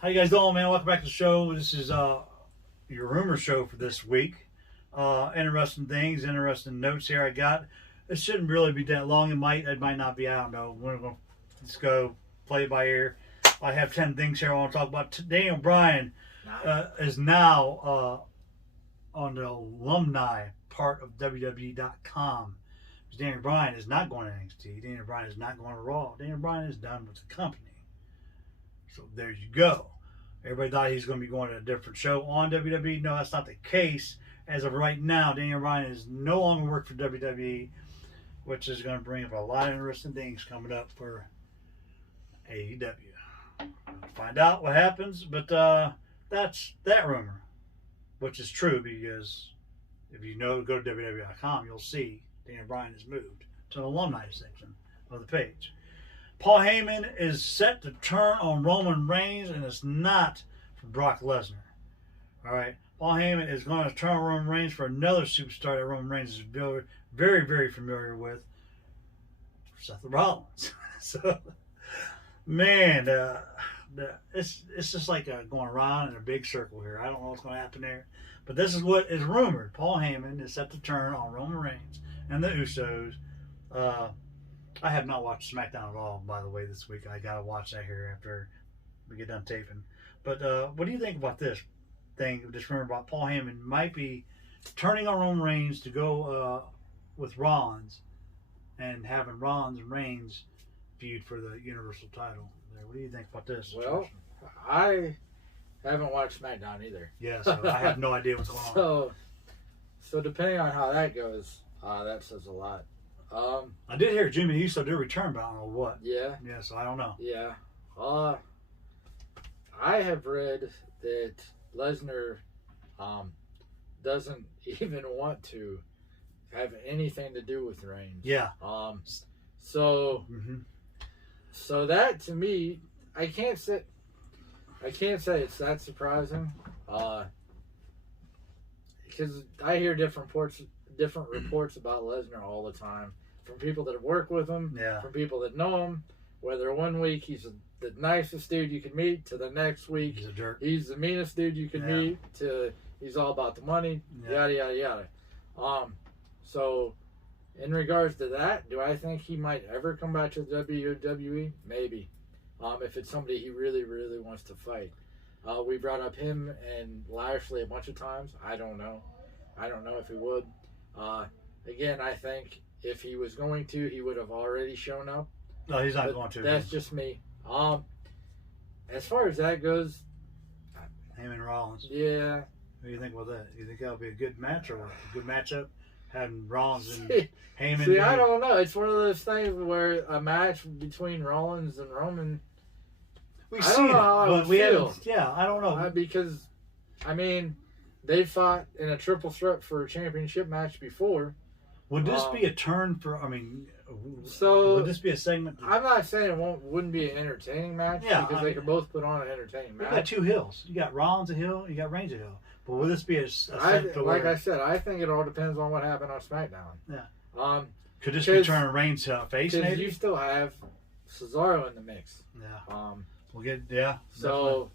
How you guys doing, man? Welcome back to the show. This is your rumor show for this week. Interesting things, interesting notes here I got. It shouldn't really be that long. It might not be. I don't know. We're going to just go play it by ear. I have 10 things here I want to talk about. Daniel Bryan is now on the alumni part of WWE.com. Daniel Bryan is not going to NXT. Daniel Bryan is not going to Raw. Daniel Bryan is done with the company. So there you go. Everybody thought he's going to be going to a different show on WWE. No, that's not the case. As of right now, Daniel Bryan is no longer work for WWE, which is going to bring up a lot of interesting things coming up for AEW. Find out what happens, but that's that rumor, which is true because if you go to WWE.com, you'll see Daniel Bryan has moved to the alumni section of the page. Paul Heyman is set to turn on Roman Reigns, and it's not for Brock Lesnar. All right, Paul Heyman is going to turn on Roman Reigns for another superstar that Roman Reigns is very, very, very familiar with, Seth Rollins. So, man, it's just like going around in a big circle here. I don't know what's going to happen there, but this is what is rumored. Paul Heyman is set to turn on Roman Reigns and the Usos. I have not watched SmackDown at all, by the way, this week. I got to watch that here after we get done taping. But what do you think about this thing? Just remember about Paul Heyman might be turning on Roman Reigns to go with Rollins and having Rollins and Reigns feud for the Universal title. What do you think about this? Well, I haven't watched SmackDown either. Yeah, so I have no idea what's going on. So depending on how that goes, that says a lot. I did hear Jimmy Uso did return, but I don't know what. Yeah. Yeah, so I don't know. Yeah. I have read that Lesnar doesn't even want to have anything to do with Reigns. Yeah. So that to me, I can't say it's that surprising. Because I hear different reports about Lesnar all the time. From people that have worked with him, from people that know him, whether one week he's the nicest dude you can meet, to the next week he's a jerk. He's the meanest dude you can meet, to he's all about the money, yada, yada, yada. So, in regards to that, do I think he might ever come back to the WWE? Maybe. If it's somebody he really, really wants to fight. We brought up him and Lashley a bunch of times. I don't know if he would. Again, I think if he was going to, he would have already shown up. No, he's not going to. That's just me. As far as that goes, Heyman Rollins. Yeah. What do you think about that? Do you think that'll be a good match or what? A good matchup? Having Rollins and Heyman. See, I don't know. It's one of those things where a match between Rollins and Roman. We've seen it, but we haven't. Yeah, I don't know. Because, I mean, they fought in a triple threat for a championship match before. Would this be a turn for? I mean, so would this be a segment? I'm not saying it wouldn't be an entertaining match. Yeah, because they could both put on an entertaining match. You got two hills. You got Rollins a hill. You got Reigns a hill. But would this be a segment? Like I said, I think it all depends on what happened on SmackDown. Yeah. Could this be turning Reigns face? Because you still have Cesaro in the mix. Yeah. We'll get So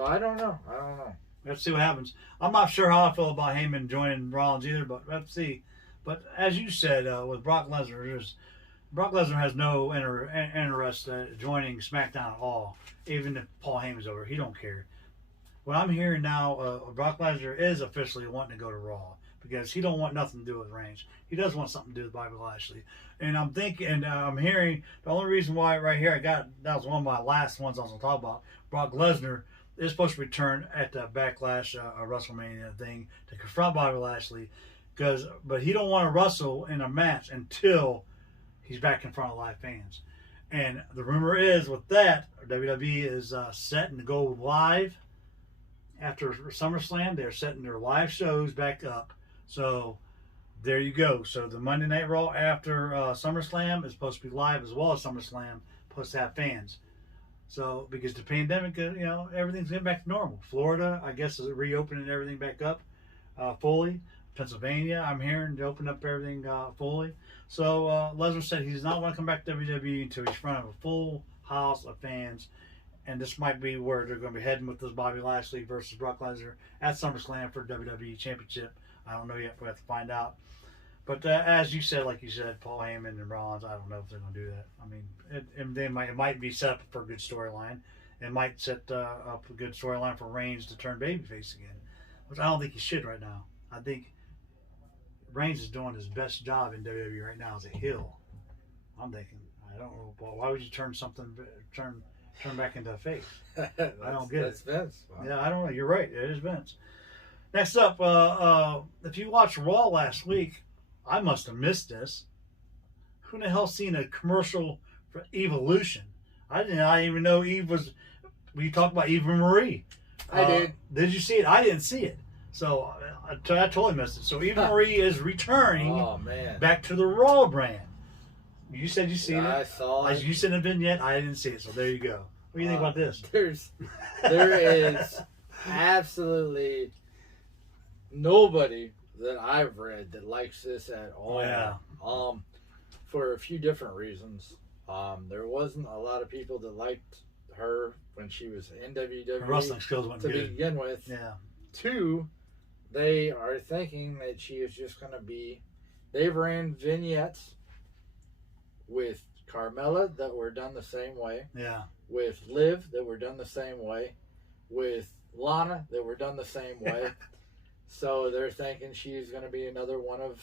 I don't know. Let's see what happens. I'm not sure how I feel about Heyman joining Rollins either, but let's see. But as you said, with Brock Lesnar, Brock Lesnar has no interest joining SmackDown at all. Even if Paul Heyman's over, he don't care. What I'm hearing now, Brock Lesnar is officially wanting to go to Raw because he don't want nothing to do with Reigns. He does want something to do with Bobby Lashley. And I'm thinking, and I'm hearing the only reason why right here that was one of my last ones I was going to talk about. Brock Lesnar is supposed to return at the Backlash WrestleMania thing to confront Bobby Lashley. But he don't want to wrestle in a match until he's back in front of live fans. And the rumor is with that, WWE is setting to go live after SummerSlam. They're setting their live shows back up. So there you go. So the Monday Night Raw after SummerSlam is supposed to be live as well as SummerSlam, plus to have fans. So because the pandemic, everything's getting back to normal. Florida, I guess, is reopening everything back up fully. Pennsylvania, I'm hearing to open up everything fully. So Lesnar said he's not going to come back to WWE until he's in front of a full house of fans and this might be where they're going to be heading with this Bobby Lashley versus Brock Lesnar at SummerSlam for WWE Championship. I don't know yet. We have to find out. But as you said, Paul Heyman and Rollins, I don't know if they're going to do that. I mean, it might be set up for a good storyline. It might set up a good storyline for Reigns to turn babyface again, which I don't think he should right now. I think Reigns is doing his best job in WWE right now as a heel. I'm thinking, I don't know, well, why would you turn back into a face? I don't get that's it. Vince. Wow. Yeah, I don't know. You're right. It is Vince. Next up, if you watched Raw last week, I must have missed this. Who the hell seen a commercial for Evolution? I did not even know Eve was. We talked about Eva Marie. I did. Did you see it? I didn't see it. So I totally missed it. So Eva Marie is returning back to the Raw brand. You said you seen it. I saw it. You sent a vignette. I didn't see it. So there you go. What do you think about this? There is absolutely nobody that I've read that likes this at all. Yeah. For a few different reasons. There wasn't a lot of people that liked her when she was in WWE. Her wrestling skills went to good. begin with. Yeah. 2, they are thinking that she is just going to be. They've ran vignettes with Carmella that were done the same way. Yeah. With Liv that were done the same way. With Lana that were done the same way. So they're thinking she's going to be another one of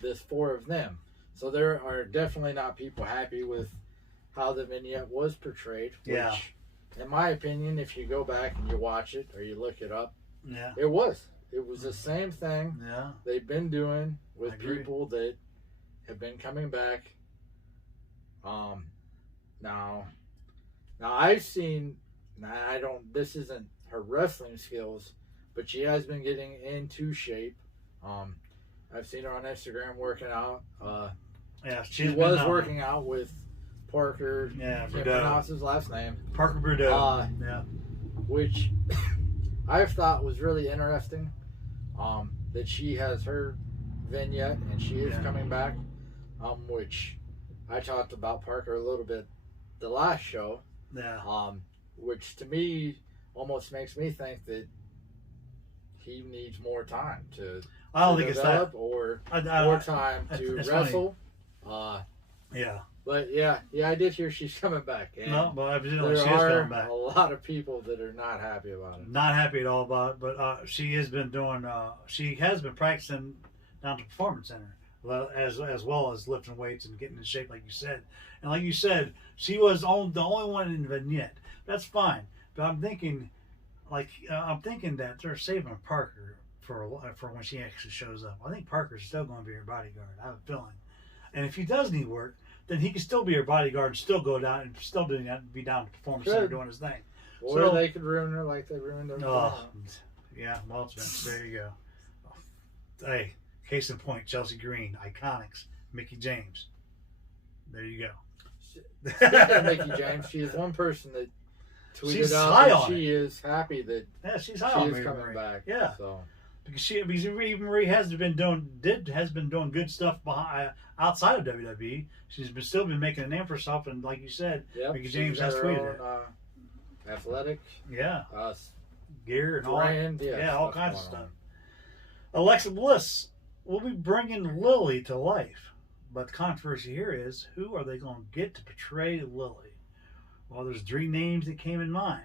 this 4 of them. So there are definitely not people happy with how the vignette was portrayed. Yeah. Which, in my opinion, if you go back and you watch it or you look it up, yeah, it was the same thing. Yeah. They've been doing with people that have been coming back. Now I've seen. I don't. This isn't her wrestling skills, but she has been getting into shape. I've seen her on Instagram working out. Yeah, she was working out with Parker. Yeah, can't pronounce his last name. Parker Boudreaux. Yeah, which I thought was really interesting. That she has her vignette and she is coming back. Which I talked about Parker a little bit the last show. Yeah. Which to me almost makes me think that he needs more time to. I don't think it's that. Or more time to wrestle. Yeah. But yeah, I did hear she's coming back. And no, but evidently there she is coming back. A lot of people that are not happy about it. Not happy at all about it, but she has been doing. She has been practicing down to Performance Center, as well as lifting weights and getting in shape, like you said. And like you said, she was the only one in the vignette. That's fine, but I'm thinking that they're saving Parker for when she actually shows up. I think Parker's still going to be her bodyguard. I have a feeling. And if he does need work, then he can still be her bodyguard and still go down and still doing that, be down to Performance Center doing his thing. Or they could ruin her like they ruined her. Yeah, well, there you go. Hey, case in point, Chelsea Green, Iconics, Mickie James. There you go. Speaking of Mickie James, she is one person that tweeted out that she is happy that she's high on she is coming back. Yeah. So. Because Eva Marie has been doing good stuff outside of WWE. She's still been making a name for herself, and like you said, Mickie James has tweeted it. Athletic, gear and brand, all kinds of stuff. Alexa Bliss will be bringing Lily to life, but the controversy here is who are they going to get to portray Lily? Well, there's 3 names that came in mind.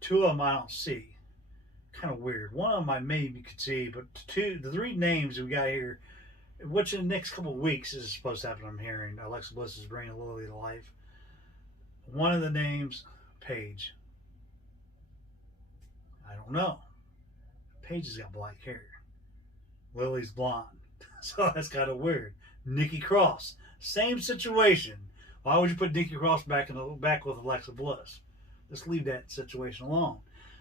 2 of them I don't see. Kind of weird. One of them I maybe could see, but the 3 names we got here, which in the next couple of weeks is supposed to happen. I'm hearing Alexa Bliss is bringing Lily to life. One of the names, Paige. I don't know. Paige has got black hair. Lily's blonde, so that's kind of weird. Nikki Cross, same situation. Why would you put Nikki Cross back with Alexa Bliss? Just leave that situation alone.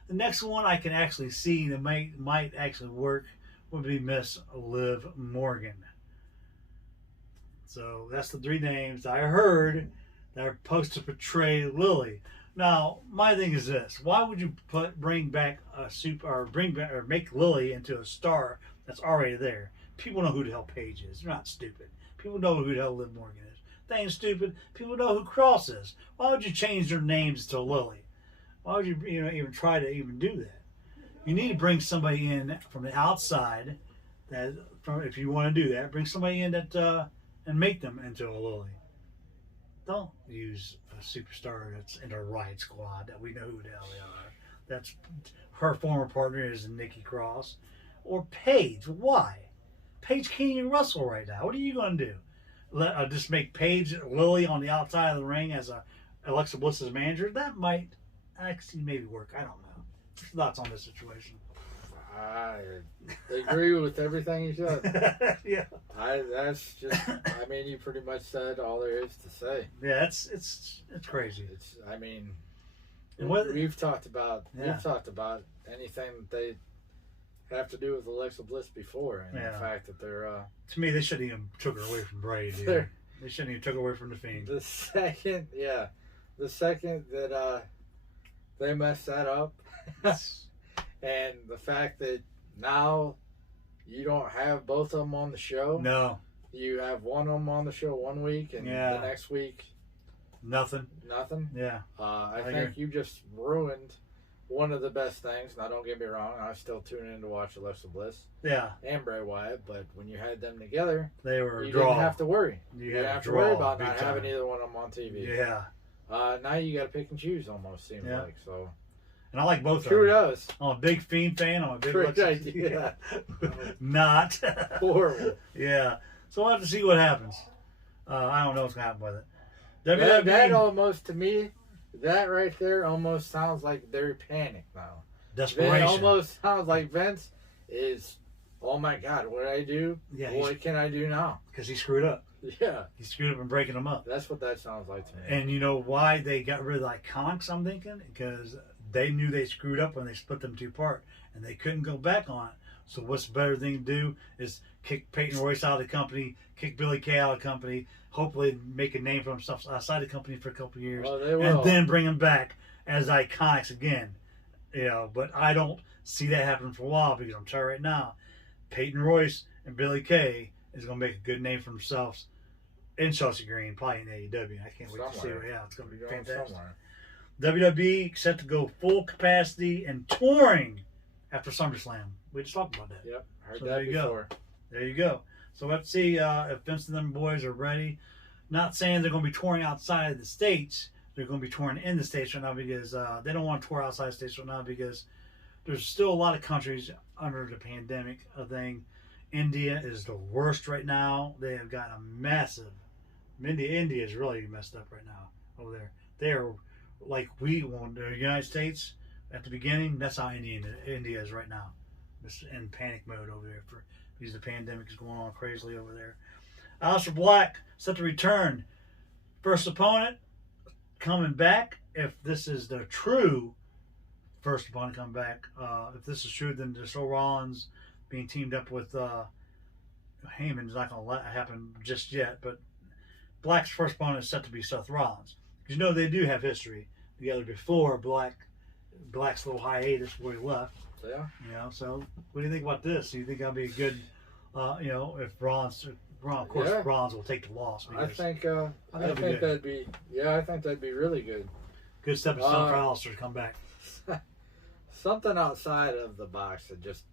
The next one I can actually see that might actually work would be Miss Liv Morgan. So that's the 3 names I heard that are supposed to portray Lily. Now, my thing is this: why would you make Lily into a star that's already there? People know who the hell Paige is. They're not stupid. People know who the hell Liv Morgan is. thing's stupid. People know who Cross is. Why would you change their names to Lily? Why would you even try to even do that? You need to bring somebody in from the outside. If you want to do that, bring somebody in that and make them into a Lily. Don't use a superstar that's in a Riot Squad that we know who the hell they are. That's her former partner is Nikki Cross. Or Paige. Why? Paige can't even wrestle right now. What are you going to do? Just make Paige Lily on the outside of the ring as Alexa Bliss's manager? That might actually maybe work. I don't know. Thoughts on this situation? I agree with everything you said. Yeah. That's just. I mean, you pretty much said all there is to say. Yeah, it's crazy. I mean, and we've talked about anything that they have to do with Alexa Bliss before, and the fact that they're. To me, they shouldn't even took her away from Bray. Dude. They shouldn't even took her away from the Fiend. The second that they messed that up. And the fact that now you don't have both of them on the show. No. You have one of them on the show 1 week, and the next week... Nothing. Yeah. I think you just ruined one of the best things. Now, don't get me wrong. I still tune in to watch Alexa Bliss. Yeah. And Bray Wyatt, but when you had them together, they were you didn't have to worry. You didn't have to worry about not having either one of them on TV. Yeah. Now you got to pick and choose almost, seems like. So... And I like both of them. True does. I'm a big Fiend fan. I'm a big Alexa. Yeah. Not. Horrible. Yeah. So we'll have to see what happens. I don't know what's going to happen with it. That almost, to me, that right there almost sounds like they're panicked now. Desperation. It almost sounds like Vince is, oh my God, what did I do? Yeah, what can I do now? Because he screwed up. Yeah. He screwed up and breaking them up. That's what that sounds like to me. And you know why they got rid of the Iconics, I'm thinking? Because they knew they screwed up when they split them two apart, and they couldn't go back on it. So what's the better thing to do is kick Peyton Royce out of the company, kick Billy Kay out of the company, hopefully make a name for themselves outside the company for a couple of years, and then bring them back as Iconics again. You know, but I don't see that happening for a while because I'm telling you right now, Peyton Royce and Billy Kay is going to make a good name for themselves in Chelsea Green, probably in AEW. I can't wait to see it. Yeah, it's going to be fantastic. Somewhere. WWE set to go full capacity and touring after SummerSlam. We just talked about that. Yep, heard so that there you before. Go. There you go. So let's see if Vince and them boys are ready. Not saying they're going to be touring outside of the States. They're going to be touring in the States right now because they don't want to tour outside the States right now because there's still a lot of countries under the pandemic thing. India is the worst right now. They have got a massive... India is really messed up right now over there. They are... Like we want the United States at the beginning, that's how India is right now. Just in panic mode over there because the pandemic is going on crazily over there. Aleister Black set to return. First opponent coming back. If this is the true first opponent coming back, if this is true, then Seth Rollins being teamed up with Heyman is not going to happen just yet. But Black's first opponent is set to be Seth Rollins. Because you know they do have history together before Black's little hiatus where he left. Yeah. You know, so what do you think about this? Do you think that'll be a good, if Rollins, of course, Rollins will take the loss. I think that'd be really good. Good step for Aleister to come back. Something outside of the box that just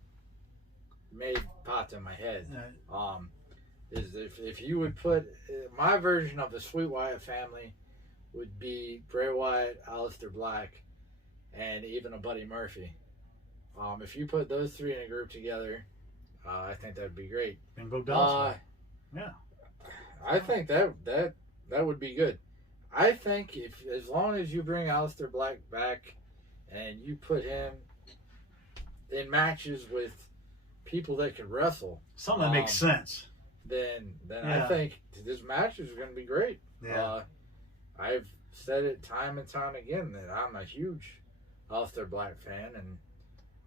popped in my head. Is if you would put my version of the Sweet Wyatt family would be Bray Wyatt, Aleister Black, and even a Buddy Murphy. If you put those three in a group together, I think that'd be great. And Bo Dallas. Yeah. I think that would be good. I think as long as you bring Aleister Black back and you put him in matches with people that can wrestle, something that makes sense, then I think this match is going to be great. Yeah. I've said it time and time again that I'm a huge Aleister Black fan, and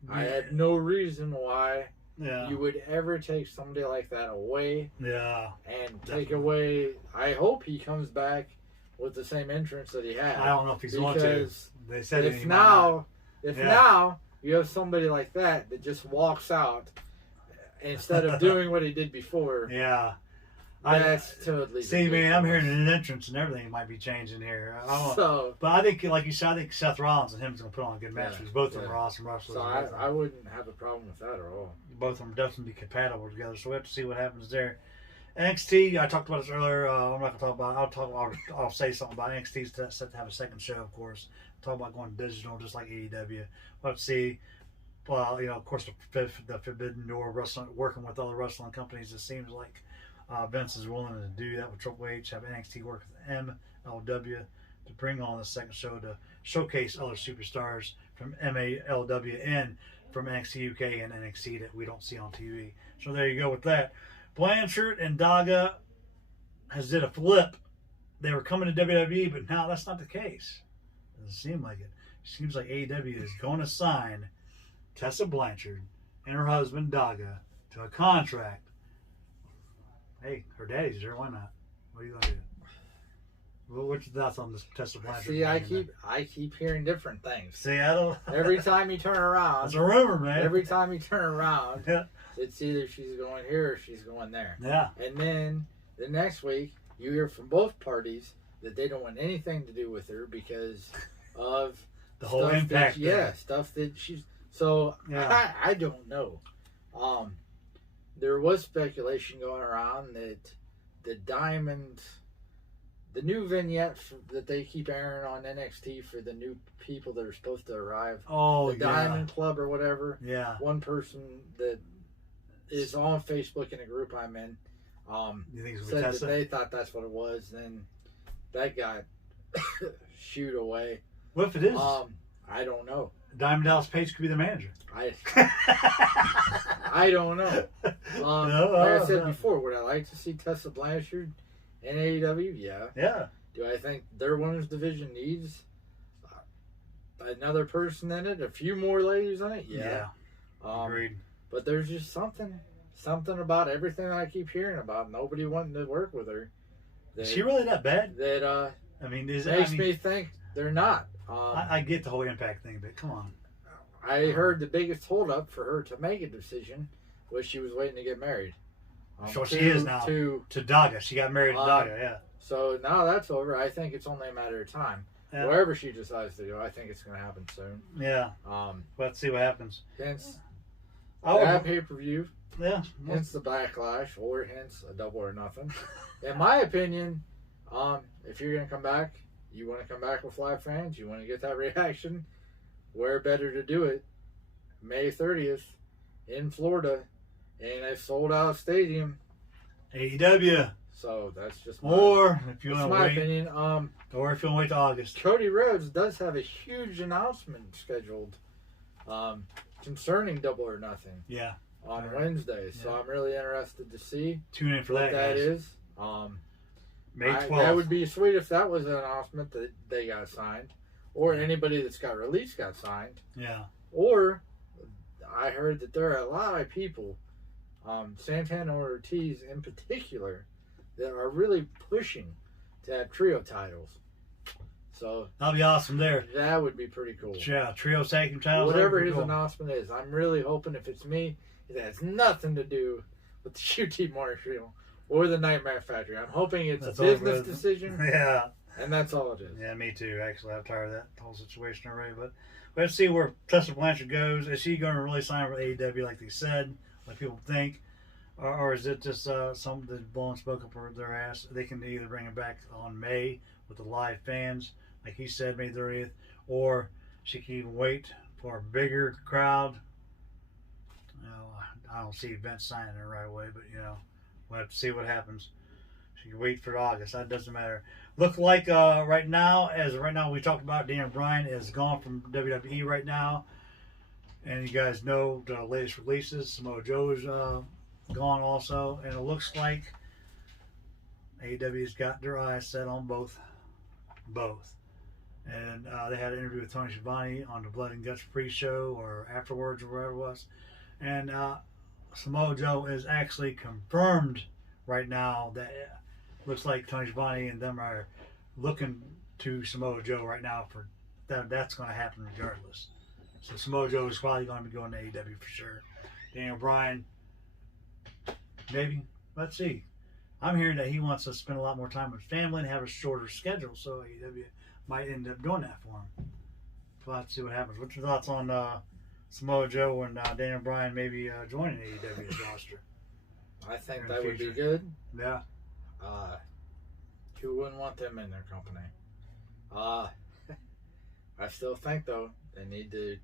I have no reason why you would ever take somebody like that away. Yeah. And take away. I hope he comes back with the same entrance that he had. I don't know if he's going to. They said if now you have somebody like that just walks out instead of doing what he did before. Yeah. That's totally see, man. I'm ridiculous. hearing an entrance and everything might be changing here. I don't know. So, But I think, like you said, I think Seth Rollins and him's gonna put on a good match Yeah, because both of them yeah. are awesome wrestlers. so I wouldn't have a problem with that at all. Both of them definitely be compatible together. So we have to see what happens there. NXT, I talked about this earlier. I'm not gonna talk about. I'll say something about NXT's set to have a second show, of course. Talk about going digital, just like AEW. We'll have to see. Well, of course, the Forbidden Door wrestling, working with other wrestling companies. It seems like Vince is willing to do that with Triple H. Have NXT work with MLW to bring on the second show to showcase other superstars from MALW and from NXT UK and NXT that we don't see on TV. So there you go with that. Blanchard and Daga has did a flip. They were coming to WWE, but now that's not the case. Doesn't seem like it. It seems like AEW is going to sign Tessa Blanchard and her husband Daga to a contract. Hey, her daddy's there. Why not? What are you going to do? Well, what's your thoughts on this Tessa Blanchard? See, I keep hearing different things. See, I don't. Every time you turn around, That's a rumor, man. every time you turn around, Yeah. it's either she's going here or she's going there. Yeah. And then the next week, you hear from both parties that they don't want anything to do with her because of The whole stuff impact. stuff that she's. So Yeah. I don't know. There was speculation going around that the Diamond, the new vignette that they keep airing on NXT for the new people that are supposed to arrive, Oh, the Diamond Club or whatever. Yeah. One person that is on Facebook in a group I'm in, You think it's said that Tessa? they thought that's what it was. Then that got shooed away. What if it is? I don't know. Diamond Dallas Page could be the manager. I don't know. No, Like I said no. before, would I like to see Tessa Blanchard in AEW? Yeah. Yeah. Do I think their women's division needs another person in it? A few more ladies in it? Yeah. Agreed. But there's just something about everything that I keep hearing about nobody wanting to work with her. Is she really that bad? That I mean, is makes it? me think they're not. I get the whole impact thing, but come on. I heard the biggest holdup for her to make a decision was she was waiting to get married. So she is now. To To Daga. She got married to Daga, yeah. So now that's over. I think it's only a matter of time. Yeah. Wherever she decides to go, I think it's going to happen soon. Yeah. Let's see what happens. Hence Oh, that pay-per-view, yeah. hence the backlash, or hence a double or nothing. In my opinion, if you're going to come back, you want to come back with live fans, you want to get that reaction, where better to do it? May 30th in Florida in a sold-out stadium. AEW. So that's just my, Or if you that's want to my wait. opinion. Or if you want to wait to August. Cody Rhodes does have a huge announcement scheduled concerning Double or Nothing Yeah. on Right. Wednesday. So Yeah. I'm really interested to see Tune in for what that, that guys. is. May 12th. That would be sweet if that was an announcement that they got signed, or anybody that's got released got signed. Yeah. Or I heard that there are a lot of people, Santana Ortiz in particular, that are really pushing to have trio titles. So That'll be awesome there. that would be pretty cool. Yeah. Trio tag team titles. Whatever that'd be his cool. announcement is, I'm really hoping if it's me, it has nothing to do with the QT Marshall or the Nightmare Factory. I'm hoping it's That's a all business good. decision, Yeah. and that's all it is. Yeah, me too. Actually, I'm tired of that whole situation already. But let's see where Tessa Blanchard goes. Is she going to really sign with AEW like they said, like people think? Or is it just something that's blowing smoke up their ass? They can either bring it back on May with the live fans, like he said, May 30th, or she can even wait for a bigger crowd. I don't see Vince signing her right away, but we'll have to see what happens. She can wait for August. That doesn't matter. Look like right now, we talked about Daniel Bryan is gone from WWE right now, and you guys know the latest releases. Samoa Joe's gone also, and it looks like AEW's got their eyes set on both. And they had an interview with Tony Schiavone on the Blood and Guts pre-show or afterwards or whatever it was, and Samoa Joe is actually confirmed right now that looks like Tony Schiavone and them are looking to Samoa Joe right now for that. That's going to happen regardless. So Samoa Joe is probably going to be going to AEW for sure. Daniel Bryan, maybe. Let's see. I'm hearing that he wants to spend a lot more time with family and have a shorter schedule. So AEW might end up doing that for him. We'll have to see what happens. What's your thoughts on Samoa Joe and Daniel Bryan maybe joining AEW's roster? I think that would be good. Yeah. Who wouldn't want them in their company? I still think, though, they need to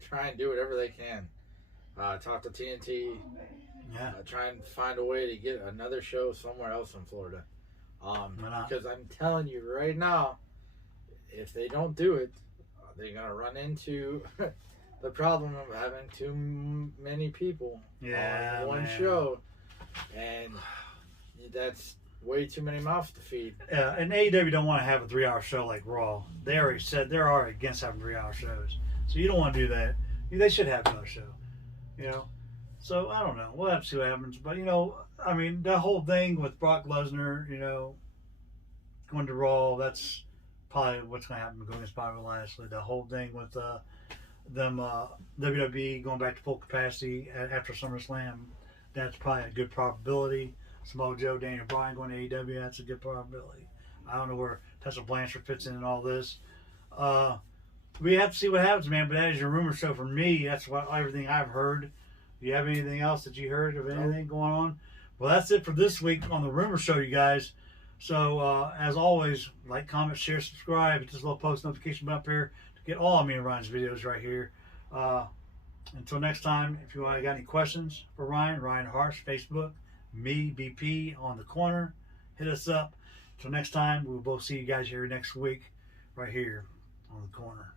try and do whatever they can. Talk to TNT. Yeah. Try and find a way to get another show somewhere else in Florida. Because I'm telling you right now, if they don't do it, they're going to run into the problem of having too many people on one show. And that's way too many mouths to feed. And AEW don't want to have a 3-hour show like Raw. They already said they're already against having 3-hour shows. So you don't want to do that. They should have another show. So I don't know. We'll have to see what happens. But I mean, that whole thing with Brock Lesnar, going to Raw, that's probably what's going to happen going against Bobby Lashley. The whole thing with them WWE going back to full capacity after SummerSlam, that's probably a good probability. Samoa Joe, Daniel Bryan going to AEW, that's a good probability. I don't know where Tessa Blanchard fits in all this. We have to see what happens, man. But that is your rumor show for me. That's everything I've heard. Do you have anything else that you heard of anything going on? Well, that's it for this week on the rumor show, you guys. So, as always, like, comment, share, subscribe. Hit this little post notification button up here to get all of me and Ryan's videos right here. Until next time, if you got any questions for Ryan Harsh, Facebook, me, BP on the corner, hit us up. Until next time, we'll both see you guys here next week right here on the corner.